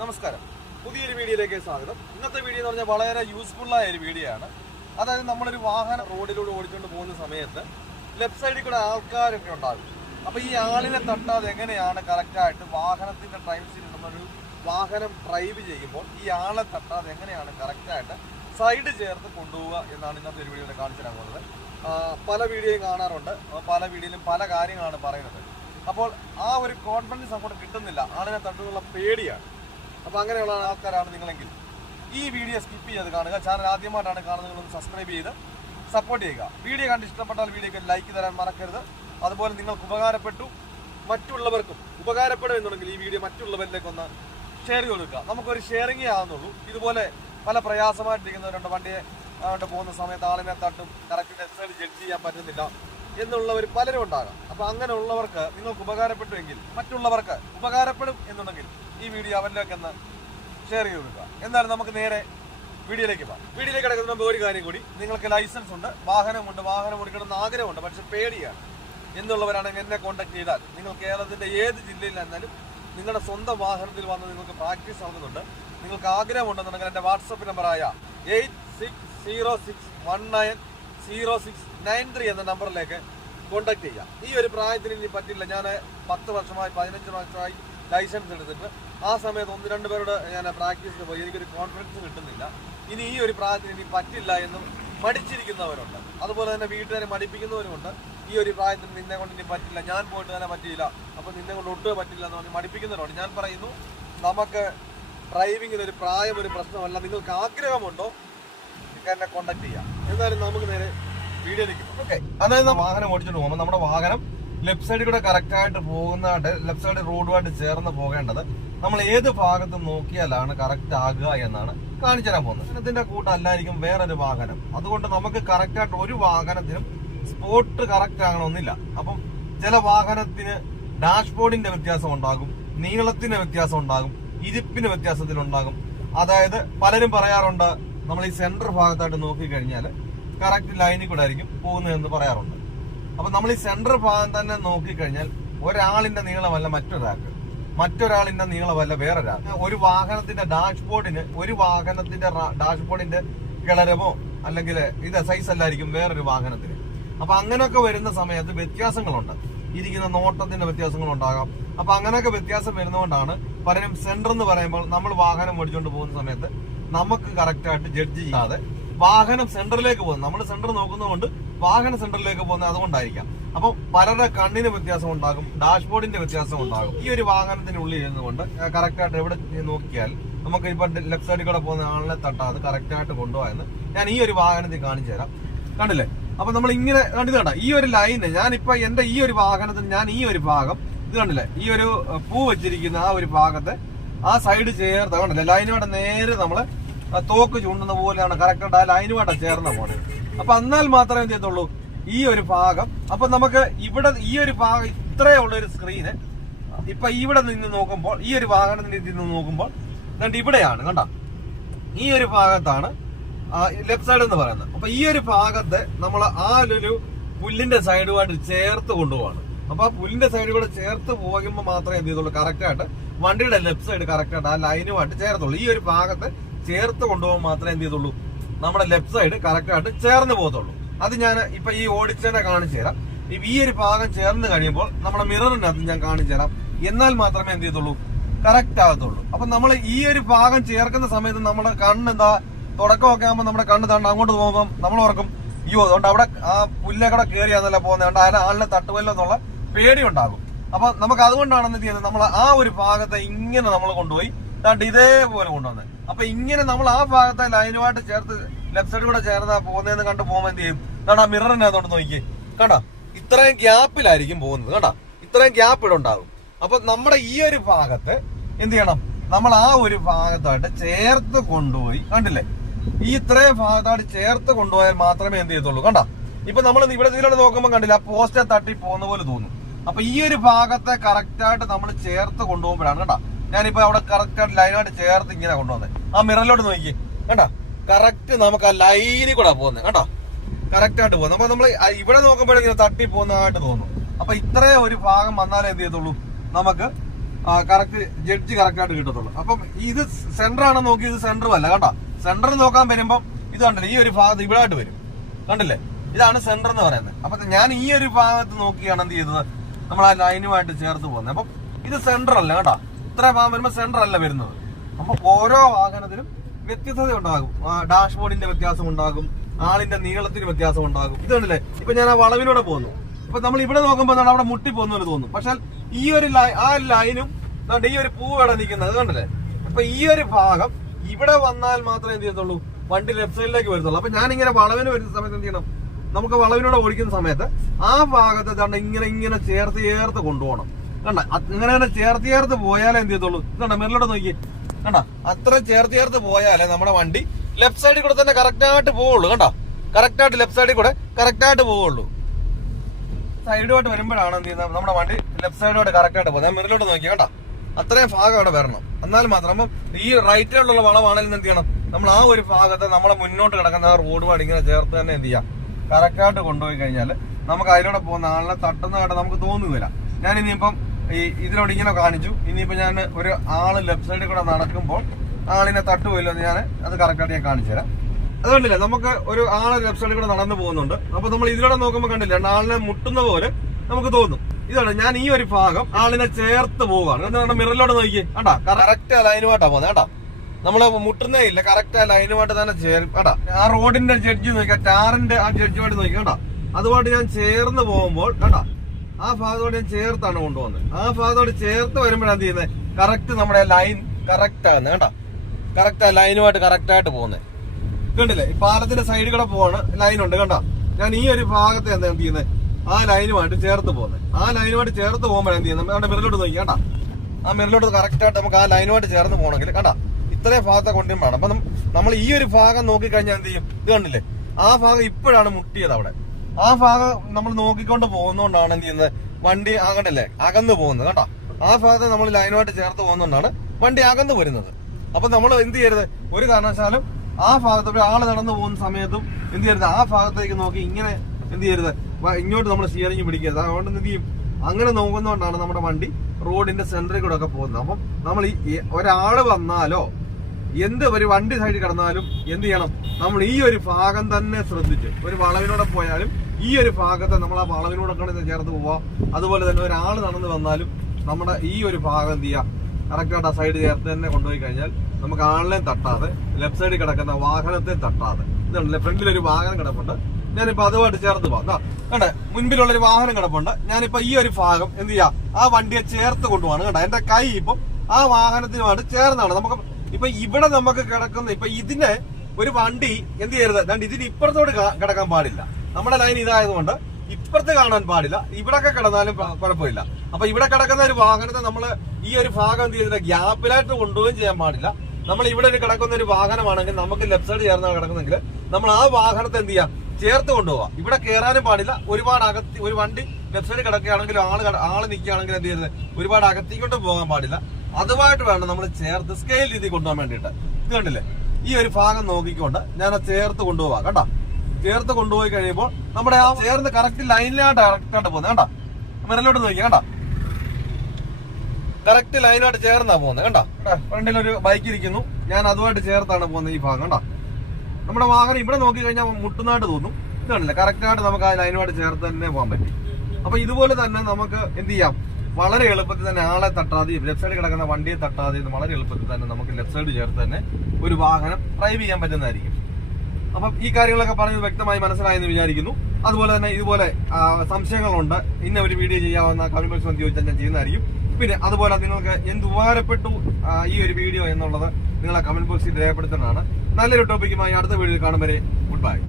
നമസ്കാരം. പുതിയൊരു വീഡിയോയിലേക്ക് സ്വാഗതം. ഇന്നത്തെ വീഡിയോ എന്ന് പറഞ്ഞാൽ വളരെ യൂസ്ഫുൾ ആയ ഒരു വീഡിയോ ആണ്. അതായത് നമ്മളൊരു വാഹനം റോഡിലൂടെ ഓടിച്ചുകൊണ്ട് പോകുന്ന സമയത്ത് ലെഫ്റ്റ് സൈഡിൽ കൂടെ ആൾക്കാരൊക്കെ ഉണ്ടാകും. അപ്പോൾ ഈ ആളിനെ തട്ടാതെ എങ്ങനെയാണ് കറക്റ്റായിട്ട് വാഹനത്തിന്റെ സീറ്റ് നമ്മളൊരു വാഹനം ഡ്രൈവ് ചെയ്യുമ്പോൾ ഈ ആളെ തട്ടാതെ എങ്ങനെയാണ് കറക്റ്റായിട്ട് സൈഡ് ചേർത്ത് കൊണ്ടുപോവുക എന്നാണ് ഇന്നത്തെ ഒരു വീഡിയോയിൽ കാണിച്ചു തരാൻ പോകുന്നത്. പല വീഡിയോയും കാണാറുണ്ട്. പല വീഡിയോയിലും പല കാര്യങ്ങളാണ് പറയുന്നത്. അപ്പോൾ ആ ഒരു കോൺഫിഡൻസ് അങ്ങോട്ട് കിട്ടുന്നില്ല. ആളിനെ തട്ടുന്നുള്ള പേടിയാണ്. അപ്പോൾ അങ്ങനെയുള്ള ആൾക്കാരാണ് നിങ്ങളെങ്കിൽ ഈ വീഡിയോ സ്കിപ്പ് ചെയ്ത് കാണുക. ചാനൽ ആദ്യമായിട്ടാണ് കാണുന്നതെന്ന് സബ്സ്ക്രൈബ് ചെയ്ത് സപ്പോർട്ട് ചെയ്യുക. വീഡിയോ കണ്ട് ഇഷ്ടപ്പെട്ടാൽ വീഡിയോക്ക് ലൈക്ക് തരാൻ മറക്കരുത്. അതുപോലെ നിങ്ങൾക്ക് ഉപകാരപ്പെട്ടു മറ്റുള്ളവർക്കും ഉപകാരപ്പെടും എന്നുണ്ടെങ്കിൽ ഈ വീഡിയോ മറ്റുള്ളവരിലേക്ക് ഒന്ന് ഷെയർ ചെയ്ത് കൊടുക്കുക. നമുക്കൊരു ഷെയറിങ്ങേ ആകുന്നുള്ളൂ ഇതുപോലെ പല പ്രയാസമായിട്ടിരിക്കുന്നവരുണ്ട് വണ്ടിയെ അങ്ങോട്ട് പോകുന്ന സമയത്ത് ആളിനെ തട്ടും കറക്റ്റ് നെസ്സറി ജഡ്ജ് ചെയ്യാൻ പറ്റുന്നില്ല എന്നുള്ളവർ പലരും ഉണ്ടാകാം. അപ്പോൾ അങ്ങനെയുള്ളവർക്ക് നിങ്ങൾക്ക് ഉപകാരപ്പെട്ടുവെങ്കിൽ മറ്റുള്ളവർക്ക് ഉപകാരപ്പെടും എന്നുണ്ടെങ്കിൽ ഈ വീഡിയോ അവരിലേക്ക് ഒന്ന് ഷെയർ ചെയ്ത് കൊടുക്കുക. എന്നാലും നമുക്ക് നേരെ വീഡിയോയിലേക്ക് പോകാം. വീഡിയോയിലേക്ക് കിടക്കുന്ന ഒരു കാര്യം കൂടി. നിങ്ങൾക്ക് ലൈസൻസ് ഉണ്ട് വാഹനമുണ്ട് വാഹനം ഓടിക്കണമെന്ന് ആഗ്രഹമുണ്ട് പക്ഷെ പേടിയാണ്. എന്നുള്ളവരാണെങ്കിൽ എന്നെ കോൺടാക്ട് ചെയ്താൽ? നിങ്ങൾ കേരളത്തിന്റെ ഏത് ജില്ലയിലായിരുന്നാലും നിങ്ങളുടെ സ്വന്തം വാഹനത്തിൽ വന്ന് നിങ്ങൾക്ക് പ്രാക്ടീസ് നടത്തുന്നുണ്ട് നിങ്ങൾക്ക് ആഗ്രഹമുണ്ടെന്നുണ്ടെങ്കിൽ എന്റെ വാട്സപ്പ് നമ്പറായ eight six zero six one nine zero six nine three എന്ന നമ്പറിലേക്ക് കോൺടാക്ട് ചെയ്യാം. ഈ ഒരു പ്രായത്തിന് ഇനി പറ്റില്ല. ഞാൻ പത്ത് വർഷമായി പതിനഞ്ച് വർഷമായി ലൈസൻസ് എടുത്തിട്ട് ആ സമയത്ത് ഒന്ന് രണ്ട് പേരോട് ഞാൻ പ്രാക്ടീസിന് പോയി. എനിക്കൊരു കോൺഫിഡൻസ് കിട്ടുന്നില്ല. ഇനി ഈ ഒരു പ്രായത്തിന് ഇനി പറ്റില്ല എന്നും മടിച്ചിരിക്കുന്നവരുണ്ട്. അതുപോലെ തന്നെ വീട്ടുകാരെ മടിപ്പിക്കുന്നവരുമുണ്ട്. ഈ ഒരു പ്രായത്തിൽ നിന്നെ കൊണ്ട് ഇനി പറ്റില്ല. ഞാൻ പോയിട്ട് തന്നെ പറ്റിയില്ല. അപ്പോൾ നിന്നെ കൊണ്ട് ഒട്ടും പറ്റില്ല എന്ന് പറഞ്ഞ് മടിപ്പിക്കുന്നവരുണ്ട്. ഞാൻ പറയുന്നു നമുക്ക് ഡ്രൈവിങ്ങിന് ഒരു പ്രായം ഒരു പ്രശ്നമല്ല. നിങ്ങൾക്ക് ആഗ്രഹമുണ്ടോ? എന്നെ കോണ്ടാക്ട് ചെയ്യാം. എന്തായാലും നമുക്ക് നേരെ വീഡിയോയിലേക്ക് ഓക്കെ അതായത് വാഹനം ഓടിച്ചുകൊണ്ട് പോകുമ്പോൾ നമ്മുടെ വാഹനം ലെഫ്റ്റ് സൈഡിൽ കൂടെ കറക്റ്റ് ആയിട്ട് പോകുന്നതായിട്ട് ലെഫ്റ്റ് സൈഡ് റോഡുമായിട്ട് ചേർന്ന് പോകേണ്ടത് നമ്മൾ ഏത് ഭാഗത്ത് നോക്കിയാലാണ് കറക്റ്റ് ആകുക എന്നാണ് കാണിച്ചു തരാൻ പോകുന്നത്. ഇതിന്റെ കൂട്ടല്ലായിരിക്കും വേറൊരു വാഹനം. അതുകൊണ്ട് നമുക്ക് കറക്റ്റ് ആയിട്ട് ഒരു വാഹനത്തിനും സ്പോട്ട് കറക്റ്റ് ആകണമെന്നില്ല. അപ്പം ചില വാഹനത്തിന് ഡാഷ്ബോർഡിന്റെ വ്യത്യാസം ഉണ്ടാകും നീളത്തിന്റെ വ്യത്യാസം ഉണ്ടാകും ഇരിപ്പിന് വ്യത്യാസത്തിലുണ്ടാകും അതായത് പലരും പറയാറുണ്ട് നമ്മൾ ഈ സെന്റർ ഭാഗത്തായിട്ട് നോക്കിക്കഴിഞ്ഞാൽ കറക്റ്റ് ലൈനിൽ കൂടെ ആയിരിക്കും പോകുന്നതെന്ന് പറയാറുണ്ട്. അപ്പൊ നമ്മൾ ഈ സെന്റർ ഭാഗം തന്നെ നോക്കിക്കഴിഞ്ഞാൽ ഒരാളിന്റെ നീളമല്ല മറ്റൊരാൾക്ക്. മറ്റൊരാളിന്റെ നീളമല്ല വേറൊരാൾക്ക്. ഒരു വാഹനത്തിന്റെ ഡാഷ്ബോർഡിന് ഒരു വാഹനത്തിന്റെ ഡാഷ്ബോർഡിന്റെ കിളരമോ അല്ലെങ്കിൽ ഇത് സൈസ് അല്ലായിരിക്കും വേറൊരു വാഹനത്തിന്. അപ്പൊ അങ്ങനെയൊക്കെ വരുന്ന സമയത്ത് വ്യത്യാസങ്ങളുണ്ട്. ഇരിക്കുന്ന നോട്ടത്തിന്റെ വ്യത്യാസങ്ങൾ ഉണ്ടാകാം അപ്പൊ അങ്ങനെയൊക്കെ വ്യത്യാസം വരുന്നതുകൊണ്ടാണ് പലരും സെന്റർ എന്ന് പറയുമ്പോൾ നമ്മൾ വാഹനം ഓടിച്ചുകൊണ്ട് പോകുന്ന സമയത്ത് നമുക്ക് കറക്റ്റായിട്ട് ജഡ്ജ് ചെയ്യാതെ വാഹനം സെന്ററിലേക്ക് പോകുന്നത്. നമ്മൾ സെന്റർ നോക്കുന്നതുകൊണ്ട് വാഹനം സെന്ററിലേക്ക് പോകുന്നത് അതുകൊണ്ടായിരിക്കാം. അപ്പൊ പലരുടെ കണ്ണിന് വ്യത്യാസം ഉണ്ടാകും ഡാഷ്ബോർഡിന്റെ വ്യത്യാസം ഉണ്ടാകും. ഈ ഒരു വാഹനത്തിനുള്ളിൽ ഇരുന്നുകൊണ്ട് കറക്റ്റ് ആയിട്ട് എവിടെ നോക്കിയാൽ നമുക്ക് ഇപ്പൊ ലെഫ്റ്റ് സൈഡിൽ കൂടെ പോകുന്ന ആളിനെ അത് കറക്റ്റ് ആയിട്ട് കൊണ്ടുപോയെന്ന് ഞാൻ ഈ ഒരു വാഹനത്തിൽ കാണിച്ചു തരാം. കണ്ടില്ലേ? അപ്പൊ നമ്മൾ ഇങ്ങനെ കണ്ടു കണ്ട? ഈ ഒരു ലൈന് ഞാനിപ്പോ എന്റെ ഈ ഒരു വാഹനത്തിന് ഞാൻ ഈ ഒരു ഭാഗം ഇത് കണ്ടില്ലേ? ഈ ഒരു പൂ വെച്ചിരിക്കുന്ന ആ ഒരു ഭാഗത്തെ ആ സൈഡ് ചേർത്ത് കണ്ടില്ലേ? ലൈനോടെ നേരെ നമ്മൾ തോക്ക് ചൂണ്ടുന്ന പോലെയാണ് കറക്റ്റ് ആ ലൈനുമായിട്ട് ചേർന്ന പോലെ. അപ്പൊ എന്നാൽ മാത്രമേ എന്ത് ചെയ്യത്തുള്ളൂ? ഈ ഒരു ഭാഗം അപ്പൊ നമുക്ക് ഇവിടെ ഈ ഒരു ഭാഗം ഇത്രയേ ഉള്ള ഒരു സ്ക്രീന് ഇപ്പൊ ഇവിടെ നിന്ന് നോക്കുമ്പോൾ ഈ ഒരു ഭാഗം നിന്ന് നോക്കുമ്പോൾ കണ്ട് ഇവിടെയാണ് കണ്ട? ഈ ഒരു ഭാഗത്താണ് ലെഫ്റ്റ് സൈഡ് എന്ന് പറയുന്നത്. അപ്പൊ ഈ ഒരു ഭാഗത്തെ നമ്മൾ ആ ഒരു പുല്ലിന്റെ സൈഡുമായിട്ട് ചേർത്ത് കൊണ്ടുപോവാണ്. അപ്പൊ ആ പുല്ലിന്റെ സൈഡ് കൂടെ ചേർത്ത് പോകുമ്പോൾ മാത്രമേ എന്ത് ചെയ്തുള്ളൂ കറക്റ്റ് ആയിട്ട് വണ്ടിയുടെ ലെഫ്റ്റ് സൈഡ് കറക്റ്റ് ആയിട്ട് ആ ലൈനുമായിട്ട് ചേർത്തുള്ളൂ ഈ ഒരു ഭാഗത്ത് ചേർത്ത് കൊണ്ടുപോകാൻ മാത്രമേ എന്ത് ചെയ്തുള്ളൂ നമ്മുടെ ലെഫ്റ്റ് സൈഡ് കറക്റ്റായിട്ട് ചേർന്ന് പോകത്തുള്ളൂ. അത് ഞാൻ ഇപ്പൊ ഈ ഓടിച്ചതിനെ കാണിച്ചു തരാം. ഈ ഒരു ഭാഗം ചേർന്ന് കഴിയുമ്പോൾ നമ്മുടെ മിററിനകത്ത് ഞാൻ കാണിച്ചു തരാം. എന്നാൽ മാത്രമേ എന്ത് ചെയ്തുള്ളൂ കറക്റ്റ് ആകത്തുള്ളൂ. അപ്പൊ നമ്മൾ ഈ ഒരു ഭാഗം ചേർക്കുന്ന സമയത്ത് നമ്മുടെ കണ്ണ് എന്താ? തുടക്കമൊക്കെ ആകുമ്പോൾ നമ്മുടെ കണ്ണ് തണ്ട് അങ്ങോട്ട് പോകുമ്പോൾ നമ്മൾ ഓർക്കും അയ്യോ അതുകൊണ്ട് അവിടെ ആ പുല്ലക്കടെ കയറിയാന്നല്ല പോകുന്നത് അതിനെ ആളിനെ തട്ടുമല്ലോ എന്നുള്ള പേടി ഉണ്ടാകും. അപ്പൊ നമുക്ക് അതുകൊണ്ടാണെന്ന് ചെയ്യുന്നത്? നമ്മൾ ആ ഒരു ഭാഗത്തെ ഇങ്ങനെ നമ്മൾ കൊണ്ടുപോയി ഇതേപോലെ കൊണ്ടുവന്നത് അപ്പൊ ഇങ്ങനെ നമ്മൾ ആ ഭാഗത്തെ ലൈനുമായിട്ട് ചേർത്ത് ലെഫ്റ്റ് സൈഡ് കൂടെ ചേർന്നാ പോകുന്നതെന്ന് കണ്ടു പോകുമ്പോൾ എന്ത് ചെയ്യും? കണ്ടാ മിററിനകത്തോട്ട് നോക്കിയേ കണ്ടാ? ഇത്രയും ഗ്യാപ്പിലായിരിക്കും പോകുന്നത്. കണ്ടാ? ഇത്രയും ഗ്യാപ്പ് ഇവിടെ ഉണ്ടാകും. അപ്പൊ നമ്മുടെ ഈ ഒരു ഭാഗത്ത് എന്ത് ചെയ്യണം? നമ്മൾ ആ ഒരു ഭാഗത്തായിട്ട് ചേർത്ത് കൊണ്ടുപോയി. കണ്ടില്ലേ? ഈ ഇത്രയും ഭാഗത്തായിട്ട് ചേർത്ത് കൊണ്ടുപോയാൽ മാത്രമേ എന്ത് ചെയ്യത്തുള്ളൂ? കണ്ട? ഇപ്പൊ നമ്മൾ ഇവിടെ ഇതിലൂടെ നോക്കുമ്പോൾ കണ്ടില്ല ആ പോസ്റ്റർ തട്ടി പോകുന്ന പോലെ തോന്നും. അപ്പൊ ഈ ഒരു ഭാഗത്തെ കറക്റ്റായിട്ട് നമ്മൾ ചേർത്ത് കൊണ്ടുപോകുമ്പോഴാണ് കണ്ട? ഞാനിപ്പോ അവിടെ കറക്റ്റ് ലൈനായിട്ട് ചേർത്ത് ഇങ്ങനെ കൊണ്ടുവന്നത് ആ മിററിലോട്ട് നോക്കി കേട്ടോ കറക്റ്റ് നമുക്ക് ആ ലൈനിൽ കൂടെ പോകുന്നത് കേട്ടോ കറക്റ്റ് ആയിട്ട് പോകുന്നത് അപ്പൊ നമ്മൾ ഇവിടെ നോക്കുമ്പോഴേ ഇങ്ങനെ തട്ടി പോകുന്നതായിട്ട് തോന്നുന്നു. അപ്പൊ ഇത്രേ ഒരു ഭാഗം വന്നാലേ എന്ത് ചെയ്യത്തുള്ളൂ? നമുക്ക് കറക്റ്റ് ജഡ്ജ് കറക്റ്റ് ആയിട്ട് കിട്ടത്തുള്ളൂ. അപ്പം ഇത് സെന്റർ ആണെന്ന് നോക്കി ഇത് സെന്ററും അല്ല. കേട്ടോ സെന്റർ നോക്കാൻ വരുമ്പോൾ ഇത് കണ്ടില്ലേ? ഈ ഒരു ഭാഗത്ത് ഇവിടായിട്ട് വരും. കണ്ടില്ലേ? ഇതാണ് സെന്റർ എന്ന് പറയുന്നത്. അപ്പൊ ഞാൻ ഈ ഒരു ഭാഗത്ത് നോക്കിയാണ് എന്ത് ചെയ്തത്? നമ്മൾ ആ ലൈനുമായിട്ട് ചേർത്ത് പോകുന്നത്. അപ്പം ഇത് സെന്റർ അല്ല. കേട്ടോ ഇത്ര ഭാഗം വരുമ്പോൾ സെന്റർ അല്ല വരുന്നത്. അപ്പൊ ഓരോ വാഹനത്തിലും വ്യത്യസ്തത ഉണ്ടാകും. ഡാഷ്ബോർഡിന്റെ വ്യത്യാസം ഉണ്ടാകും. ആളിന്റെ നീളത്തിന് വ്യത്യാസം ഉണ്ടാകും. ഇതുണ്ടല്ലേ ഇപ്പൊ ഞാൻ ആ വളവിലൂടെ പോകുന്നു. ഇപ്പൊ നമ്മൾ ഇവിടെ നോക്കുമ്പോൾ എന്താണ് അവിടെ മുട്ടി പോകുന്ന തോന്നുന്നു. തോന്നും പക്ഷെ ഈ ഒരു ലൈ- ആ ലൈനും ഈ ഒരു പൂവ് ഇവിടെ നിൽക്കുന്നത്. കണ്ടല്ലേ? അപ്പൊ ഈ ഒരു ഭാഗം ഇവിടെ വന്നാൽ മാത്രമേ എന്ത് ചെയ്യത്തുള്ളൂ? വണ്ടി ലെഫ്റ്റ് സൈഡിലേക്ക് വരുത്തുള്ളൂ. അപ്പൊ ഇങ്ങനെ വളവിന് വരുന്ന സമയത്ത് എന്ത് ചെയ്യണം? നമുക്ക് വളവിനോട് ഓടിക്കുന്ന സമയത്ത് ആ ഭാഗത്ത് ഇങ്ങനെ ഇങ്ങനെ ചേർത്ത് ചേർത്ത് കൊണ്ടുപോകണം. കണ്ട? ഇങ്ങനെ തന്നെ ചേർത്ത് ചേർത്ത് പോയാലേ എന്ത് ചെയ്യത്തുള്ളൂ? കണ്ട? മെറിലോട്ട് നോക്കി. കണ്ട? അത്ര ചേർത്ത് ചേർത്ത് പോയാലേ നമ്മുടെ വണ്ടി ലെഫ്റ്റ് സൈഡിൽ കൂടെ തന്നെ കറക്റ്റ് ആയിട്ട് പോവുള്ളൂ. കണ്ടോ? കറക്റ്റ് ആയിട്ട് ലെഫ്റ്റ് സൈഡിൽ കൂടെ കറക്റ്റ് ആയിട്ട് പോവുള്ളൂ. സൈഡുമായിട്ട് വരുമ്പോഴാണ് എന്ത് ചെയ്യുന്നത്? നമ്മുടെ വണ്ടി ലെഫ്റ്റ് സൈഡുമായിട്ട് കറക്റ്റ് ആയിട്ട് പോകുന്നത്. മിഡിലോട്ട് നോക്കി. കേട്ടോ അത്രയും ഭാഗം അവിടെ വരണം. എന്നാൽ മാത്രം അപ്പം ഈ റൈറ്റ് സൈഡിലുള്ള വളമാണെങ്കിലും എന്ത് ചെയ്യണം? നമ്മൾ ആ ഒരു ഭാഗത്ത് നമ്മളെ മുന്നോട്ട് കിടക്കുന്ന ആ റോഡ് പാട് ഇങ്ങനെ ചേർത്ത് തന്നെ എന്ത് ചെയ്യാം? കറക്റ്റ് ആയിട്ട് കൊണ്ടുപോയി കഴിഞ്ഞാൽ നമുക്ക് അതിലൂടെ പോകുന്ന ആളിനെ തട്ടുന്നതായിട്ട് നമുക്ക് തോന്നുകയില്ല ഞാൻ ഇനിയിപ്പം ഈ ഇതിലൂടെ ഇങ്ങനെ കാണിച്ചു. ഇനിയിപ്പോ ഞാൻ ഒരു ആൾ ലെഫ്റ്റ് സൈഡിൽ കൂടെ നടക്കുമ്പോൾ ആളിനെ തട്ടുപോയില്ലോ എന്ന് ഞാൻ അത് കറക്റ്റായിട്ട് ഞാൻ കാണിച്ചു തരാം. അതുകൊണ്ടില്ല നമുക്ക് ഒരു ആളെ ലെഫ്റ്റ് സൈഡിൽ കൂടെ നടന്നു പോകുന്നുണ്ട്. അപ്പൊ നമ്മൾ ഇതിലൂടെ നോക്കുമ്പോൾ കണ്ടില്ല? ആളിനെ മുട്ടുന്ന പോലെ നമുക്ക് തോന്നും. ഇതാണ് ഞാൻ ഈ ഒരു ഭാഗം ആളിനെ ചേർത്ത് പോവാണ് എന്താണ് മിററിലോട്ട് നോക്കി കേട്ടാ കറക്റ്റ് ലൈനുമായിട്ടാ പോകുന്നത് കേട്ടാ നമ്മൾ മുട്ടുന്നേ ഇല്ല. കറക്റ്റ് ആ ലൈനുമായിട്ട് തന്നെ ചേരും കേട്ടാ ആ റോഡിന്റെ ജഡ്ജ് നോക്കിയാ ടാറിന്റെ ആ ജഡ്ജുമായിട്ട് നോക്കി കേട്ടാ അതുമായിട്ട് ഞാൻ ചേർന്ന് പോകുമ്പോൾ കേട്ടാ ആ ഭാഗത്തോട് ഞാൻ ചേർത്താണ് കൊണ്ടുപോകുന്നത് ആ ഭാഗത്തോട് ചേർത്ത് വരുമ്പോഴാണ് ചെയ്യുന്നത്? കറക്റ്റ് നമ്മുടെ ലൈൻ കറക്റ്റ് ആകുന്നത് കേട്ടോ. കറക്റ്റ് ആ ലൈനുമായിട്ട് കറക്റ്റ് ആയിട്ട് പോകുന്നത്. കണ്ടില്ലേ? ഈ പാലത്തിന്റെ സൈഡിൽ കൂടെ പോവാണ് ലൈൻ ഉണ്ട് കണ്ടോ? ഞാൻ ഈ ഒരു ഭാഗത്തെ എന്താ എന്ത് ചെയ്യുന്നത്? ആ ലൈനുമായിട്ട് ചേർത്ത് പോകുന്നത്. ആ ലൈനുമായിട്ട് ചേർത്ത് പോകുമ്പോഴാണ് ചെയ്യുന്നത്? നമ്മുടെ മിറിലോട്ട് നോക്കി കേട്ടോ ആ മിറിലോട്ട് കറക്റ്റ് ആയിട്ട് നമുക്ക് ആ ലൈനുമായിട്ട് ചേർന്ന് പോകണമെങ്കിൽ കണ്ടോ? ഇത്രയും ഭാഗത്തെ കൊണ്ടും വേണം അപ്പൊ നമ്മൾ ഈ ഒരു ഭാഗം നോക്കിക്കഴിഞ്ഞാൽ എന്ത് ചെയ്യും? ഇത് കണ്ടില്ലേ? ആ ഭാഗം ഇപ്പോഴാണ് മുട്ടിയത് അവിടെ. ആ ഭാഗം നമ്മൾ നോക്കിക്കൊണ്ട് പോകുന്നതുകൊണ്ടാണ് എന്ത് ചെയ്യുന്നത്? വണ്ടി അങ്ങോട്ടല്ലേ അകന്നു പോകുന്നത് കേട്ടോ? ആ ഭാഗത്ത് നമ്മൾ ലൈനുമായിട്ട് ചേർത്ത് പോകുന്നതുകൊണ്ടാണ് വണ്ടി അകന്നു വരുന്നത്. അപ്പൊ നമ്മൾ എന്ത് ചെയ്യരുത്? ഒരു കാരണവശാലും ആ ഭാഗത്ത് ആൾ നടന്നു പോകുന്ന സമയത്തും എന്ത് ചെയ്യരുത്? ആ ഭാഗത്തേക്ക് നോക്കി ഇങ്ങനെ എന്ത് ചെയ്യരുത്? ഇങ്ങോട്ട് നമ്മൾ സ്റ്റിയറിംഗ് പിടിക്കരുത്. അതുകൊണ്ട് എന്ത് ചെയ്യും? അങ്ങനെ നോക്കുന്നതുകൊണ്ടാണ് നമ്മുടെ വണ്ടി റോഡിന്റെ സെന്ററിൽ കൂടെ ഒക്കെ പോകുന്നത്. അപ്പം നമ്മൾ ഈ ഒരാൾ വന്നാലോ എന്ത് ഒരു വണ്ടി സൈഡിൽ കിടന്നാലും എന്ത് ചെയ്യണം? നമ്മൾ ഈ ഒരു ഭാഗം തന്നെ ശ്രദ്ധിച്ച് ഒരു വളവിലൂടെ പോയാലും ഈ ഒരു ഭാഗത്തെ നമ്മൾ ആ വളവിലൂടെ കണ്ട് ചേർത്ത് പോവാം. അതുപോലെ തന്നെ ഒരാൾ നടന്നു വന്നാലും നമ്മുടെ ഈ ഒരു ഭാഗം എന്ത് ചെയ്യാം? കറക്റ്റായിട്ട് ആ സൈഡ് ചേർത്ത് തന്നെ കൊണ്ടുപോയി കഴിഞ്ഞാൽ നമുക്ക് ആളിനെയും തട്ടാതെ ലെഫ്റ്റ് സൈഡിൽ കിടക്കുന്ന വാഹനത്തെ തട്ടാതെ. ഇതുണ്ടല്ലേ ഫ്രണ്ടിൽ ഒരു വാഹനം കിടപ്പുണ്ട്. ഞാനിപ്പോ അതുമായിട്ട് ചേർത്ത് പോകാം കണ്ടേ? മുൻപിലുള്ള ഒരു വാഹനം കിടപ്പുണ്ട്. ഞാനിപ്പോ ഈ ഒരു ഭാഗം എന്ത് ചെയ്യുക ആ വണ്ടിയെ ചേർത്ത് കൊണ്ടുപോകണം കണ്ടോ? എന്റെ കൈ ഇപ്പം ആ വാഹനത്തിനുമായിട്ട് ചേർന്നാണ്. നമുക്ക് ഇപ്പൊ ഇവിടെ നമുക്ക് കിടക്കുന്ന ഇപ്പൊ ഇതിന് ഒരു വണ്ടി എന്ത് ചെയ്യരുത്? രണ്ട് ഇതിന് ഇപ്പുറത്തോട് കിടക്കാൻ പാടില്ല. നമ്മുടെ ലൈൻ ഇതായതുകൊണ്ട് ഇപ്പുറത്ത് കാണാൻ പാടില്ല. ഇവിടൊക്കെ കിടന്നാലും കുഴപ്പമില്ല. അപ്പൊ ഇവിടെ കിടക്കുന്ന ഒരു വാഹനത്തെ നമ്മൾ ഈ ഒരു ഭാഗം എന്ത് ചെയ്തിട്ട് ഗ്യാപ്പിലായിട്ട് കൊണ്ടുപോവുകയും ചെയ്യാൻ പാടില്ല. നമ്മൾ ഇവിടെ ഒരു കിടക്കുന്ന ഒരു വാഹനമാണെങ്കിൽ നമുക്ക് ലെഫ്റ്റ് സൈഡ് ചേർന്നാണ് കിടക്കുന്നെങ്കിൽ നമ്മൾ ആ വാഹനത്തെ എന്ത് ചെയ്യാം? ചേർത്ത് കൊണ്ടുപോവാം. ഇവിടെ കയറാനും പാടില്ല. ഒരുപാട് അകത്തി ഒരു വണ്ടി ലെഫ്റ്റ് സൈഡ് കിടക്കുകയാണെങ്കിൽ ആൾ ആൾ നിൽക്കുകയാണെങ്കിൽ എന്ത് ചെയ്യരുത്? ഒരുപാട് അകത്തേക്കൊണ്ട് പോകാൻ പാടില്ല. അതുമായിട്ട് വേണം നമ്മൾ ചേർത്ത് സ്കെയിൽ രീതി കൊണ്ടുപോകാൻ വേണ്ടിയിട്ട്. ഇത് കണ്ടില്ലേ? ഈ ഒരു ഭാഗം നോക്കിക്കൊണ്ട് ഞാൻ ചേർത്ത് കൊണ്ടുപോവാം കേട്ടോ ചേർത്ത് കൊണ്ടുപോയി കഴിയുമ്പോൾ നമ്മുടെ ആ ചേർന്ന് കറക്റ്റ് ലൈനിലായിട്ട് കറക്റ്റ് ആയിട്ട് പോകുന്നത് കേട്ടോ മിറലോട്ട് നോക്കി കണ്ടോ? കറക്റ്റ് ലൈനായിട്ട് ചേർന്നാ പോകുന്നത് കണ്ടോ? ഫ്രണ്ടിൽ ഒരു ബൈക്ക് ഇരിക്കുന്നു. ഞാൻ അതുമായിട്ട് ചേർത്താണ് പോകുന്നത് ഈ ഭാഗം കണ്ടോ? നമ്മുടെ വാഹനം ഇവിടെ നോക്കി കഴിഞ്ഞാൽ മുട്ടുന്നായിട്ട് തോന്നും. ഇതാണല്ലേ കറക്റ്റായിട്ട് നമുക്ക് ആ ലൈനുമായിട്ട് ചേർത്ത് തന്നെ പോകാൻ പറ്റും. അപ്പൊ ഇതുപോലെ തന്നെ നമുക്ക് എന്ത് ചെയ്യാം? വളരെ എളുപ്പത്തിൽ തന്നെ ആളെ തട്ടാതെ ലെഫ്റ്റ് സൈഡിൽ കിടക്കുന്ന വണ്ടിയെ തട്ടാതെ വളരെ എളുപ്പത്തിൽ തന്നെ നമുക്ക് ലെഫ്റ്റ് സൈഡ് ചേർത്ത് തന്നെ ഒരു വാഹനം ഡ്രൈവ് ചെയ്യാൻ പറ്റുന്നതായിരിക്കും. അപ്പം ഈ കാര്യങ്ങളൊക്കെ പറഞ്ഞത് വ്യക്തമായി മനസ്സിലായെന്ന് വിചാരിക്കുന്നു. അതുപോലെ തന്നെ ഇതുപോലെ സംശയങ്ങളുണ്ട്. ഇന്ന ഒരു വീഡിയോ ചെയ്യാവുന്ന കമന്റ് ബോക്സ് ചോദിച്ചാൽ ഞാൻ ചെയ്യുന്നതായിരിക്കും. പിന്നെ അതുപോലെ നിങ്ങൾക്ക് എന്ത് ഉപകാരപ്പെട്ടു ഈ ഒരു വീഡിയോ എന്നുള്ളത് നിങ്ങളെ കമന്റ് ബോക്സിൽ രേഖപ്പെടുത്തുന്നതാണ്. നല്ലൊരു ടോപ്പിക്കുമായി അടുത്ത വീഡിയോയിൽ കാണും വരെ. Good bye